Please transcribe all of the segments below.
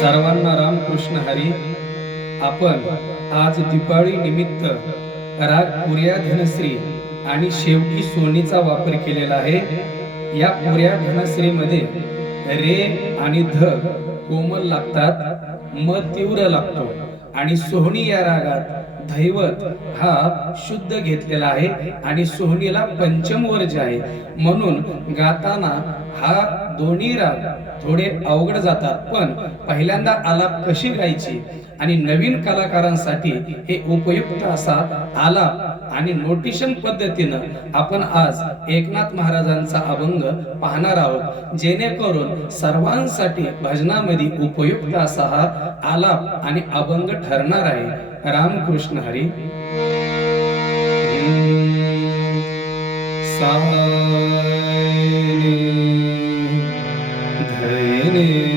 सर्वांना रामकृष्ण हरी. आपण आज दिपाळी निमित्त राग पुर्या धनश्री आणि शेवटी सोनीचा वापर केलेला आहे. या पुर्या धनश्रीमध्ये रे आणि ध कोमल लागतात म तीव्र लागतो. आणि सोहणी या रागात दैवत हा शुद्ध घेतलेला आहे आणि सोहणीला पंचम वर्ज आहे म्हणून गाताना हा दोन्ही राग थोडे अवघड जातात. पण पहिल्यांदा आलाप कशी गायची? आणि नवीन कलाकारांसाठी हे उपयुक्त असा आलाप आणि नोटिशन पद्धतीनं आपण आज एकनाथ महाराजांचा अभंग पाहणार आहोत. जेणेकरून सर्वांसाठी भजनामध्ये उपयुक्त असा हा आलाप आणि अभंग ठरणार आहे. रामकृष्ण हरी. धैने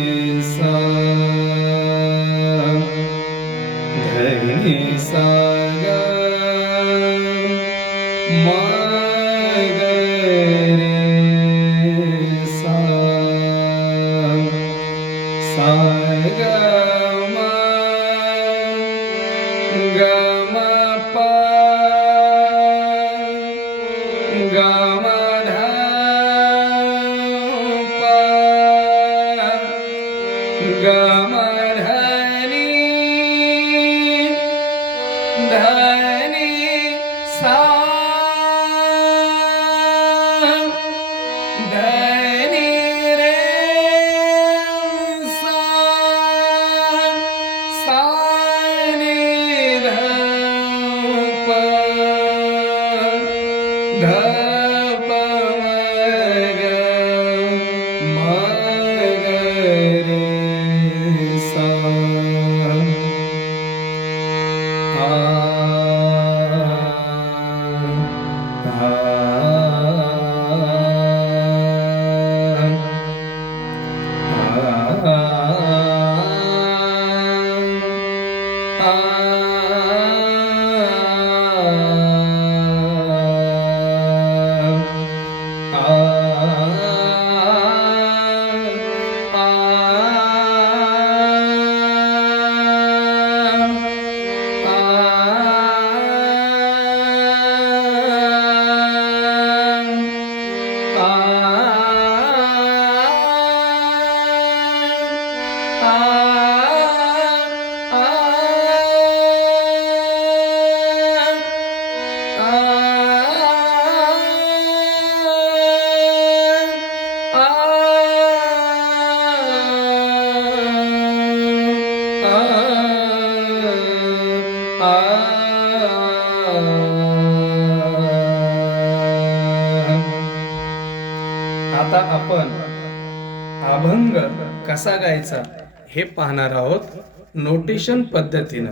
ಗಮ Música आता आपण अभंग कसा गायचा हे पाहणार आहोत नोटेशन पद्धतीनं.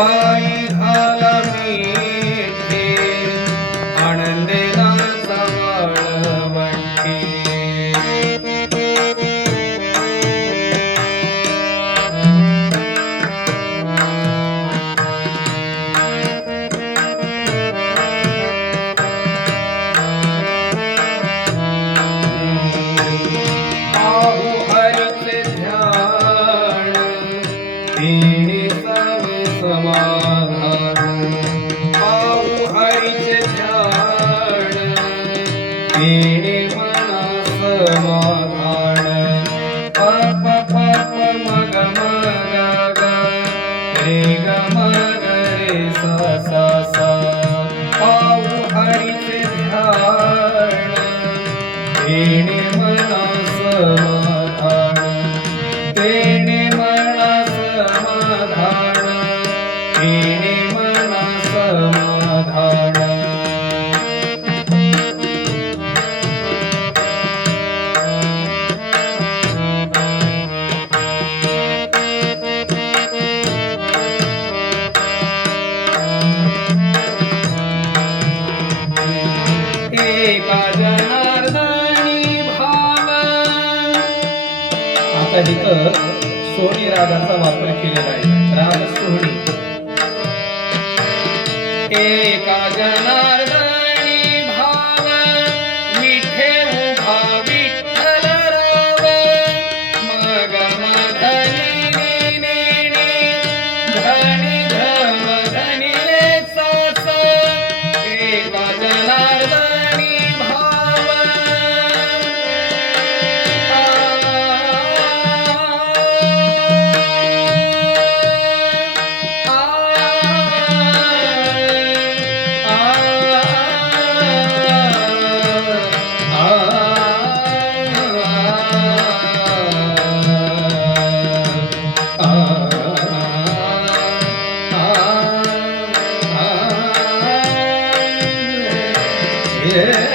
아. Amen. आपल्या इथं सोडी रागाचा वापर केलेला आहे. राग एका जनार्दन Yeah.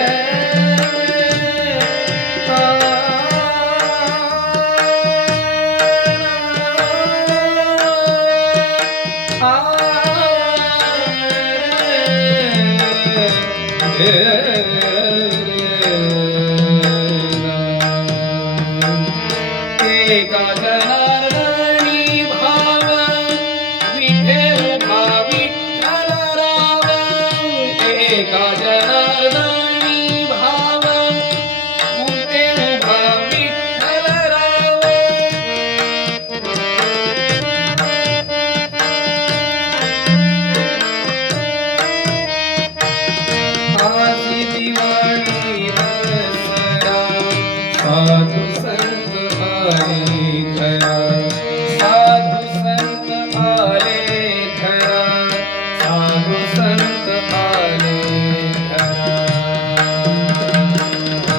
ಕಾಜನ